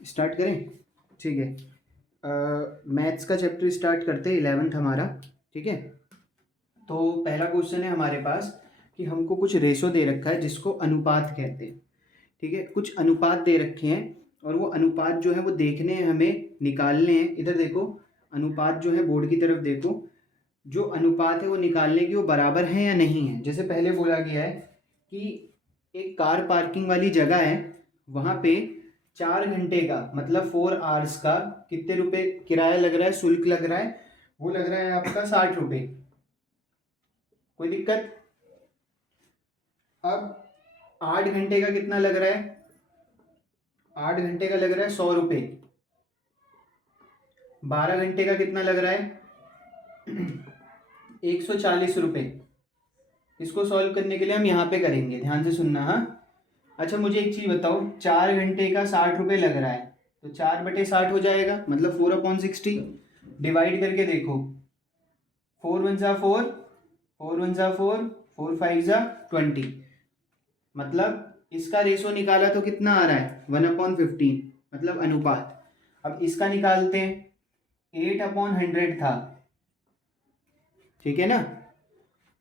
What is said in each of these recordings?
Start करें? ठीक है। मैथ्स का चैप्टर स्टार्ट करते हैं, 11th हमारा। ठीक है, तो पहला क्वेश्चन है हमारे पास कि हमको कुछ रेशो दे रखा है जिसको अनुपात कहते हैं। ठीक है, कुछ अनुपात दे रखे हैं और वो अनुपात जो है वो देखने हैं, हमें निकालने हैं। इधर देखो, अनुपात जो है बोर्ड की तरफ देखो, जो अनुपात है वो निकालने की, वो बराबर है या नहीं है। जैसे पहले बोला गया है कि एक कार पार्किंग वाली जगह है, वहाँ पे 4 घंटे का मतलब 4 आवर्स का कितने रुपए किराया लग रहा है, शुल्क लग रहा है, वो लग रहा है आपका 60 रुपये। कोई दिक्कत? अब 8 घंटे का कितना लग रहा है? 8 घंटे का लग रहा है 100 रुपये। 12 घंटे का कितना लग रहा है? 140 रुपये। इसको सॉल्व करने के लिए हम यहाँ पे करेंगे, ध्यान से सुनना। हाँ, अच्छा मुझे एक चीज़ बताओ, 4 घंटे का 60 रुपये लग रहा है, तो 4/60 हो जाएगा, मतलब 4/60। डिवाइड करके देखो, 4 1 4, 4 1 4, 4 5 20, मतलब इसका रेशो निकाला तो कितना आ रहा है? 1/15, मतलब अनुपात। अब इसका निकालते हैं, 8/100 था। ठीक है ना,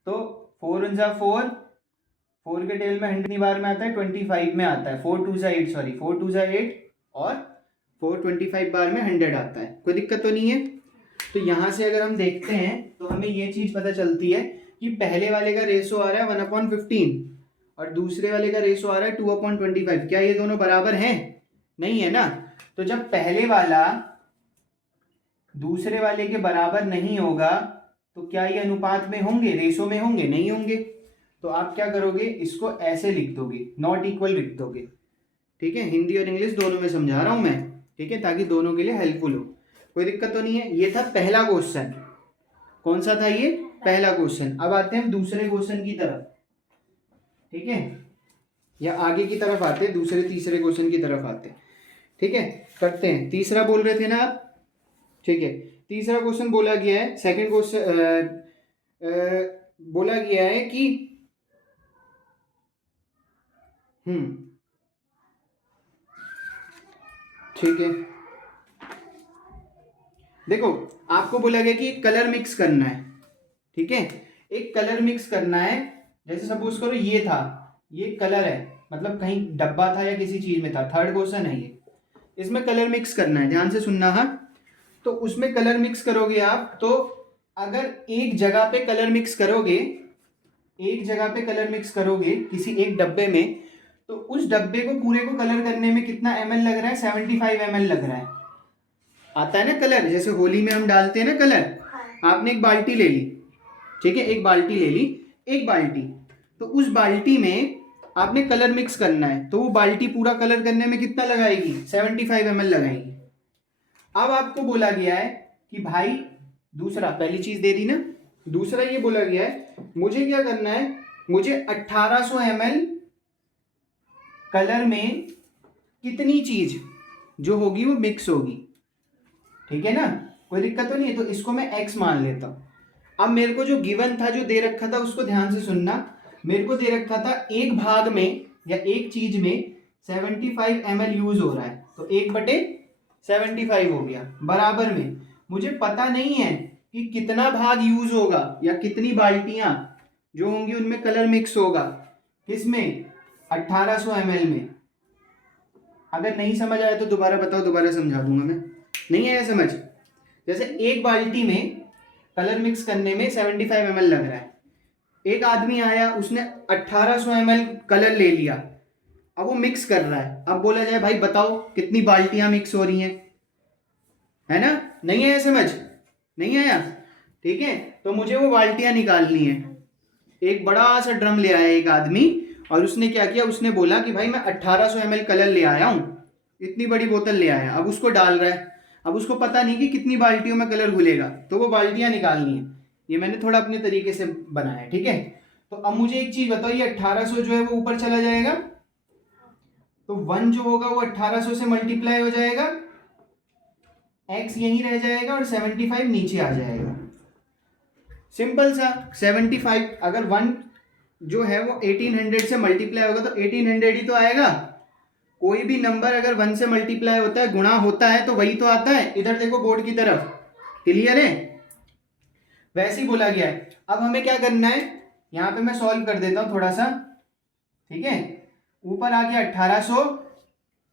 तो 4 1 4, 4 के टेल में 100 कितनी बार में आता है? 25 में आता है। 4 2 8, सॉरी 4 2 8, और 4 25 बार में 100 आता है। कोई दिक्कत तो नहीं है? तो यहाँ से अगर हम देखते हैं तो हमें ये चीज़ पता चलती है कि पहले वाले का रेशो आ रहा है 1/15 और दूसरे वाले का रेशो आ रहा है 2/25। क्या ये दोनों बराबर हैं? नहीं है ना। तो जब पहले वाला दूसरे वाले के बराबर नहीं होगा तो क्या ये अनुपात में होंगे, रेशो में होंगे? नहीं होंगे। तो आप क्या करोगे, इसको ऐसे लिख दोगे, नॉट इक्वल लिख दोगे। ठीक है, हिंदी और इंग्लिश दोनों में समझा रहा हूं मैं, ठीक है, ताकि दोनों के लिए हेल्पफुल हो। कोई दिक्कत तो नहीं है? ये था पहला क्वेश्चन। कौन सा था ये? पहला क्वेश्चन। अब आते हैं हम दूसरे क्वेश्चन की तरफ। ठीक है, या आगे की तरफ आते हैं, दूसरे तीसरे क्वेश्चन की तरफ आते हैं। ठीक है, करते हैं। तीसरा बोल रहे थे ना आप? ठीक है, तीसरा क्वेश्चन बोला गया है, सेकंड क्वेश्चन बोला गया है कि ठीक है, देखो आपको बोला गया कि एक कलर मिक्स करना है। ठीक है, एक कलर मिक्स करना है। जैसे सपोज करो ये था, ये कलर है, मतलब कहीं डब्बा था या किसी चीज में था। थर्ड क्वेश्चन है ये, इसमें कलर मिक्स करना है, ध्यान से सुनना। हाँ, तो उसमें कलर मिक्स करोगे आप, तो अगर एक जगह पे कलर मिक्स करोगे, एक जगह पे कलर मिक्स करोगे किसी एक डब्बे में, तो उस डब्बे को पूरे को कलर करने में कितना ml लग रहा है? 75 ml लग रहा है। आता है ना कलर, जैसे होली में हम डालते हैं ना कलर। आपने एक बाल्टी ले ली, ठीक है, एक बाल्टी ले ली, एक बाल्टी, तो उस बाल्टी में आपने कलर मिक्स करना है, तो वो बाल्टी पूरा कलर करने में कितना लगाएगी? 75 ml लगाएगी। अब आपको बोला गया है कि भाई, दूसरा, पहली चीज दे दी ना, दूसरा ये बोला गया है मुझे क्या करना है, मुझे 1800 ml कलर में कितनी चीज जो होगी वो मिक्स होगी। ठीक है ना, कोई दिक्कत तो नहीं है? तो इसको मैं x मान लेता हूं। अब मेरे को जो गिवन था, जो दे रखा था, उसको ध्यान से सुनना। मेरे को दे रखा था एक भाग में या एक चीज में 75 ml यूज हो रहा है, तो 1/75 हो गया। बराबर में मुझे पता नहीं है कि कितना भाग यूज होगा या कितनी बाल्टियां जो होंगी उनमें कलर मिक्स होगा। किसमें? 1800 ml में। अगर नहीं समझ आया तो दोबारा बताओ, दोबारा समझा दूंगा मैं। नहीं आया समझ? जैसे एक बाल्टी में कलर मिक्स करने में 75 ml लग रहा है, एक आदमी आया, उसने 1800 ml कलर ले लिया, अब वो मिक्स कर रहा है। अब बोला जाए भाई बताओ कितनी बाल्टियां मिक्स हो रही हैं, है ना? नहीं आया समझ? नहीं आया? ठीक है, तो मुझे वो बाल्टियां निकालनी है। एक बड़ा सा ड्रम ले आया एक आदमी, और उसने क्या किया, उसने बोला कि भाई मैं 1800 ml कलर ले आया हूं, इतनी बड़ी बोतल ले आया। अब उसको डाल रहा है, अब उसको पता नहीं कि कितनी बाल्टियों में कलर घुलेगा, तो वो बाल्टियां निकालनी है। ये मैंने थोड़ा अपने तरीके से बनाया, ठीक है। तो अब मुझे एक चीज बताओ, ये 1800 जो है वो ऊपर चला जाएगा, तो 1 जो होगा वो 1800 से मल्टीप्लाई हो जाएगा, x यहीं रह जाएगा और 75 नीचे आ जाएगा। सिंपल सा। 75 अगर 1 जो है वो 1800 से मल्टीप्लाई होगा तो 1800 ही तो आएगा। कोई भी नंबर अगर 1 से मल्टीप्लाई होता है, गुणा होता है, तो वही तो आता है। इधर देखो बोर्ड की तरफ, क्लियर है? वैसे ही बोला गया है। अब हमें क्या करना है, यहाँ पे मैं सॉल्व कर देता हूँ थोड़ा सा, ठीक है। ऊपर आ गया 1800,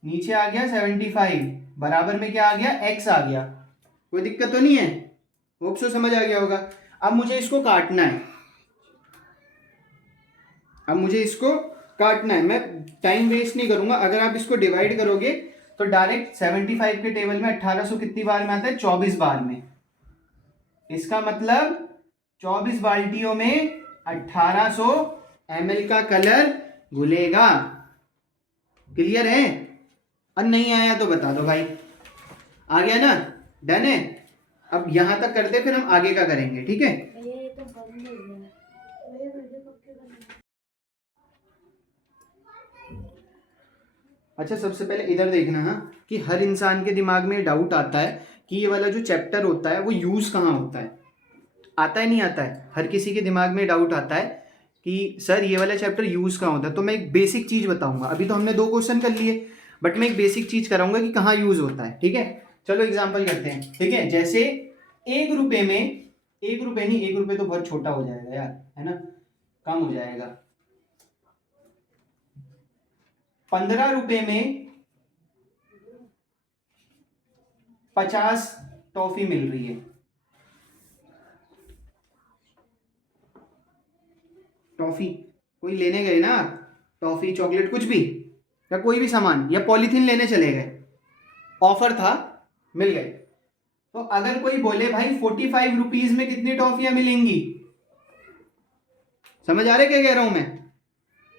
नीचे आ गया 75, बराबर में क्या आ गया, x आ गया। कोई दिक्कत तो नहीं है? होप सो समझ आ गया होगा। अब मुझे इसको काटना है, मैं टाइम वेस्ट नहीं करूंगा। अगर आप इसको डिवाइड करोगे तो डायरेक्ट 75 के टेबल में 1800 कितनी बार में आता है, 24 बार में। इसका मतलब 24 बाल्टियों में 1800 ml का कलर घुलेगा। क्लियर है? और नहीं आया तो बता दो भाई। आ गया ना? डन है? अब यहां तक करते, फिर हम आगे का करेंगे, ठीक है। अच्छा, सबसे पहले इधर देखना है कि हर इंसान के दिमाग में डाउट आता है कि ये वाला जो चैप्टर होता है वो यूज कहाँ होता है। आता है नहीं आता है? हर किसी के दिमाग में डाउट आता है कि सर ये वाला चैप्टर यूज कहाँ होता है। तो मैं एक बेसिक चीज बताऊंगा। अभी तो हमने 2 क्वेश्चन कर लिए, बट मैं एक बेसिक चीज कराऊंगा कि कहाँ यूज होता है, ठीक है। चलो एग्जाम्पल करते हैं, ठीक है। जैसे 1 रुपए में, 1 रुपए नहीं, 1 रुपए तो बहुत छोटा हो जाएगा यार, है ना, कम हो जाएगा। 15 रुपए में 50 टॉफी मिल रही है। टॉफी कोई लेने गए ना, टॉफी चॉकलेट कुछ भी, या कोई भी सामान, या पॉलीथीन लेने चले गए, ऑफर था, मिल गए। तो अगर कोई बोले भाई 45 रुपीज में कितनी टॉफियां मिलेंगी, समझ आ रहे क्या कह रहा हूं मैं?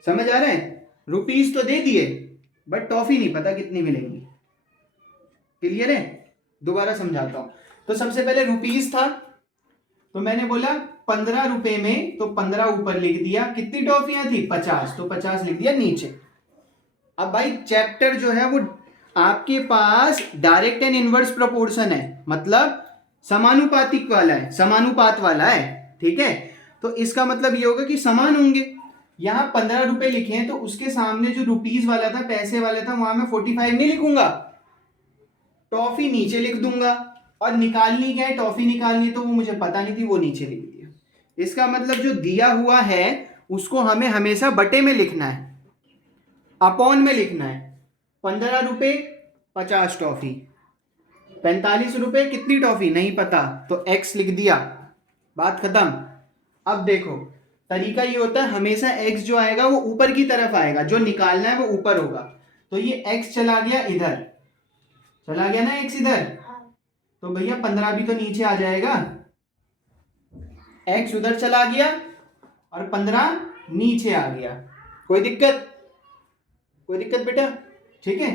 समझ आ रहे हैं? रुपीज तो दे दिए, बट टॉफी नहीं पता कितनी मिलेंगी। क्लियर है? दोबारा समझाता हूं। तो सबसे पहले रुपीज था, तो मैंने बोला 15 रुपए में, तो 15 ऊपर लिख दिया। कितनी टॉफियां थी, 50, तो 50 लिख दिया नीचे। अब भाई चैप्टर जो है वो आपके पास डायरेक्ट एंड इनवर्स प्रोपोर्शन है, मतलब समानुपातिक वाला है, समानुपात वाला है, ठीक है। तो इसका मतलब ये होगा कि समान होंगे। यहां 15 रुपए लिखे हैं, तो उसके सामने जो रुपीज वाला था, पैसे वाला था, वहां मैं 45 नहीं लिखूंगा, टॉफी नीचे लिख दूंगा। और निकालनी क्या है, टॉफी निकालनी, तो वो मुझे पता नहीं थी, वो नीचे लिख दिया। इसका मतलब जो दिया हुआ है उसको हमें हमेशा बटे में लिखना है, अपॉन में लिखना है। 15 रुपए 50 टॉफी, 45 रुपए कितनी टॉफी नहीं पता, तो x लिख दिया, बात खत्म। अब देखो तरीका ये होता है, हमेशा x जो आएगा वो ऊपर की तरफ आएगा, जो निकालना है वो ऊपर होगा। तो ये x चला गया इधर, चला गया ना x इधर, तो भैया 15 भी तो नीचे आ जाएगा। x उधर चला गया और 15 नीचे आ गया। कोई दिक्कत? कोई दिक्कत बेटा? ठीक है।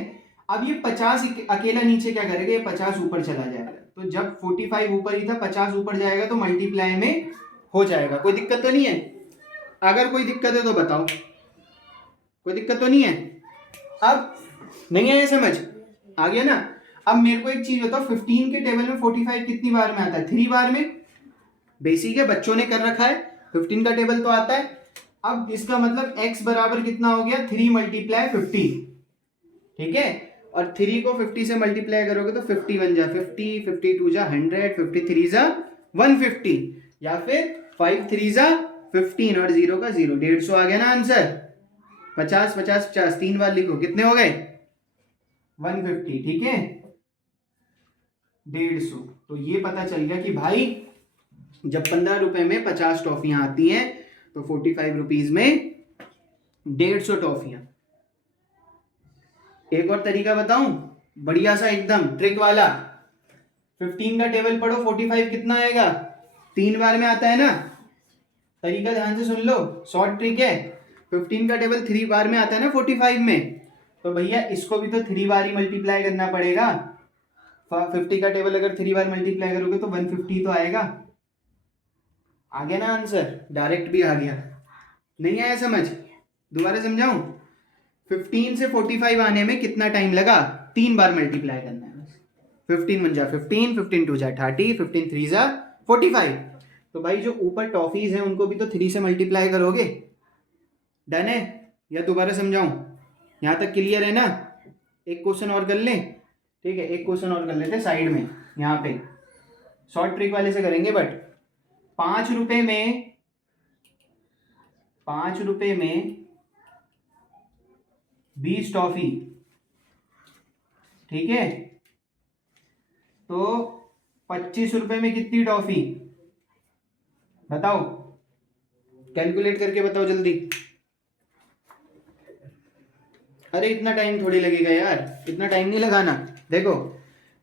अब ये 50 अकेला नीचे क्या करेगा, ये 50 ऊपर चला जाएगा। तो जब 45 ऊपर ही था, 50 ऊपर जाएगा तो मल्टीप्लाई में हो जाएगा। कोई दिक्कत तो नहीं है? अगर कोई दिक्कत है तो बताओ। कोई दिक्कत तो नहीं है? अब नहीं आया समझ? आ गया ना? अब मेरे को एक चीज बताओ, 15 के टेबल में 45 कितनी बार में आता है, 3 बार में। बेसिक है, बच्चों ने कर रखा है, 15 का टेबल तो आता है। अब इसका मतलब x बराबर कितना हो गया, 3 मल्टीप्लाई 50, ठीक है। और 3 को 50 से मल्टीप्लाई करोगे तो 50 बन जा 50, 52 जा 100, 53 जा 150, या फिर 5 3 जा 15 और 0 का 0, 150 आ गया ना आंसर। 50 50 50 3 बार लिखो, कितने हो गए, 150, ठीक है, 150। तो ये पता चल गया कि भाई जब 15 रुपए में 50 टॉफियां आती हैं तो 45 रुपीज में 150 टॉफियां। एक और तरीका बताऊं, बढ़िया सा एकदम ट्रिक वाला। 15 का टेबल पढ़ो, 45 कितना आएगा, 3 बार में आता है ना। तरीका ध्यान से सुन लो, शॉर्ट ट्रिक है। 15 का टेबल 3 बार में आता है ना 45 में, तो भैया इसको भी तो 3 बार ही मल्टीप्लाई करना पड़ेगा। 50 का टेबल अगर 3 बार मल्टीप्लाई करोगे तो 150 तो आएगा। आ गया ना आंसर, डायरेक्ट भी आ गया। नहीं आया समझ? दोबारा समझाऊं? 15 से 45 आने में कितना टाइम लगा, 3 बार मल्टीप्लाई करना है। 15 1 जा 15, 15 2 जा 30, 15 3 जा 45। तो भाई जो ऊपर टॉफीज हैं उनको भी तो 3 से मल्टीप्लाई करोगे। डन है या दोबारा समझाऊं? यहां तक क्लियर है ना? एक क्वेश्चन और कर लें, ठीक है, एक क्वेश्चन और कर लेते साइड में यहाँ पे, शॉर्ट ट्रिक वाले से करेंगे। बट 5 रुपए में 20 टॉफी, ठीक है, तो 25 रुपए में कितनी टॉफी, बताओ, कैलकुलेट करके बताओ जल्दी। अरे इतना टाइम थोड़ी लगेगा यार, इतना टाइम नहीं लगाना। देखो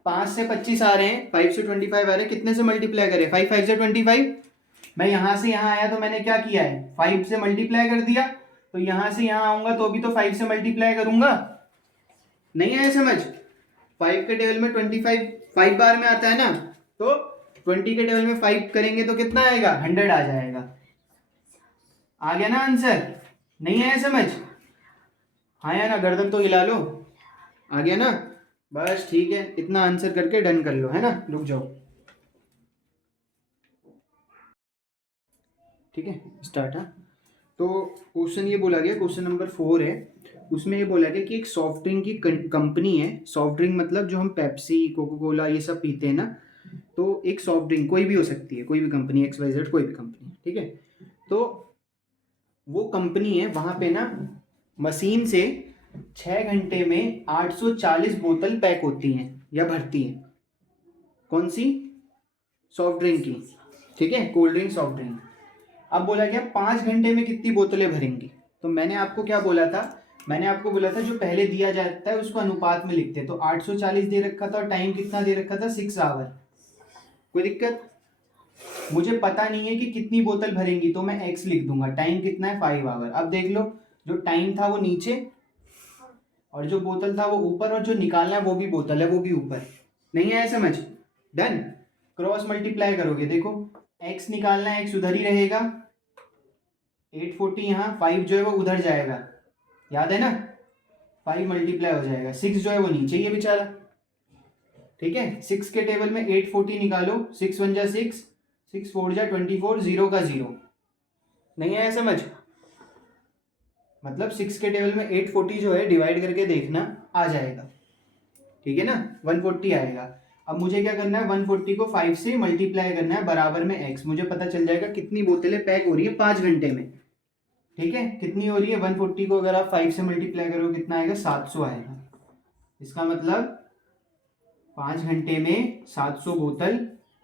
5 से 25 आ रहे हैं, 5 से 25 आ रहे हैं, कितने से मल्टीप्लाई करें, 5 से 25। मैं यहाँ से यहाँ आया तो मैंने क्या किया है, 5 से मल्टीप्लाई कर दिया, तो यहाँ से यहाँ आऊंगा तो भी तो 5 से मल्टीप्लाई करूंगा। नहीं आया समझ? 5 के टेबल में 25 5 बार में आता है ना, तो 20 के टेबल में 5 करेंगे तो कितना आएगा, 100 आ जाएगा। आ गया ना आंसर? नहीं आया समझ? हाँ या ना, गर्दन तो हिला लो। आ गया ना? बस ठीक है, इतना आंसर करके डन कर लो, है ना, रुक जाओ। ठीक है, स्टार्ट। हाँ, तो क्वेश्चन ये बोला गया, क्वेश्चन नंबर 4 है, उसमें ये बोला गया कि एक सॉफ्ट ड्रिंक की कंपनी है। सॉफ्ट ड्रिंक मतलब जो हम पेप्सी, कोको कोला ये सब पीते हैं ना, तो एक सॉफ्ट ड्रिंक कोई भी हो सकती है, कोई भी कंपनी, XYZ कोई भी कंपनी, ठीक है। तो वो कंपनी है, वहाँ पे ना मशीन से 6 घंटे में 840 बोतल पैक होती हैं या भरती हैं। कौन सी? सॉफ्ट ड्रिंक की, ठीक है, कोल्ड ड्रिंक, सॉफ्ट ड्रिंक। अब बोला गया 5 घंटे में कितनी बोतलें भरेंगी। तो मैंने आपको क्या बोला था, मैंने आपको बोला था जो पहले दिया जाता है उसको अनुपात में लिखते हैं। तो 840 दे रखा था और टाइम कितना दे रखा था, 6 आवर। कोई दिक्कत? मुझे पता नहीं है कि कितनी बोतल भरेंगी, तो मैं x लिख दूंगा, टाइम कितना है 5 आवर। अब देख लो, जो टाइम था वो नीचे और जो बोतल था वो ऊपर, और जो निकालना है वो भी बोतल है वो भी ऊपर। नहीं आया समझ? डन। क्रॉस मल्टीप्लाई करोगे, देखो x निकालना है, x उधर ही रहेगा, 840 यहाँ, 5 जो है वो उधर जाएगा, याद है ना, 5 मल्टीप्लाई हो जाएगा, 6 जो है वो नीचे ही है बेचारा, ठीक है। 6 के टेबल में 840 निकालो, 6 1 जा 6, 6 4 जा 24, 0 का 0। नहीं आया समझ? मतलब 6 के टेबल में 840 जो है डिवाइड करके देखना, आ जाएगा, ठीक है ना, 140 आएगा। अब मुझे क्या करना है, 140 को 5 से मल्टीप्लाई करना है बराबर में x। मुझे पता चल जाएगा कितनी बोतलें पैक हो रही है 5 घंटे में, ठीक है। कितनी हो रही है, 140 को अगर आप 5 से मल्टीप्लाई करो कितना आएगा, 700 आएगा। इसका मतलब 5 घंटे में 700 बोतल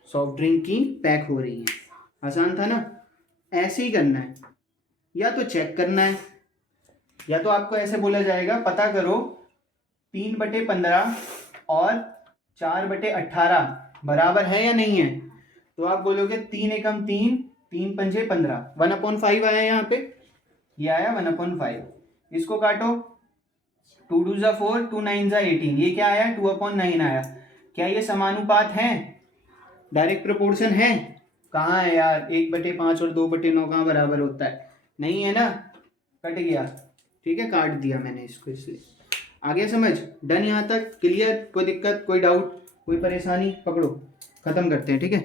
सॉफ्ट ड्रिंक की पैक हो रही है। आसान था ना? ऐसे ही करना है, या तो चेक करना है, या तो आपको ऐसे बोला जाएगा, पता करो 3/15 और 4/18 बराबर है या नहीं है। तो आप बोलोगे 3 एकम 3, 3 पंजे 15, 1/5 आया यहाँ पे, ये आया 1/5। इसको काटो, 2 2 जा 4, 2 9 जा 18, ये क्या आया, 2/9 आया। क्या ये समानुपात है, डायरेक्ट प्रोपोर्शन है? कहाँ है यार, 1/5 और 2/9 कहाँ बराबर होता है, नहीं है ना, कट गया, ठीक है, काट दिया मैंने इसको, इसलिए। आगे समझ? डन यहाँ तक? क्लियर? कोई दिक्कत, कोई डाउट, कोई परेशानी? पकड़ो, खत्म करते हैं, ठीक है।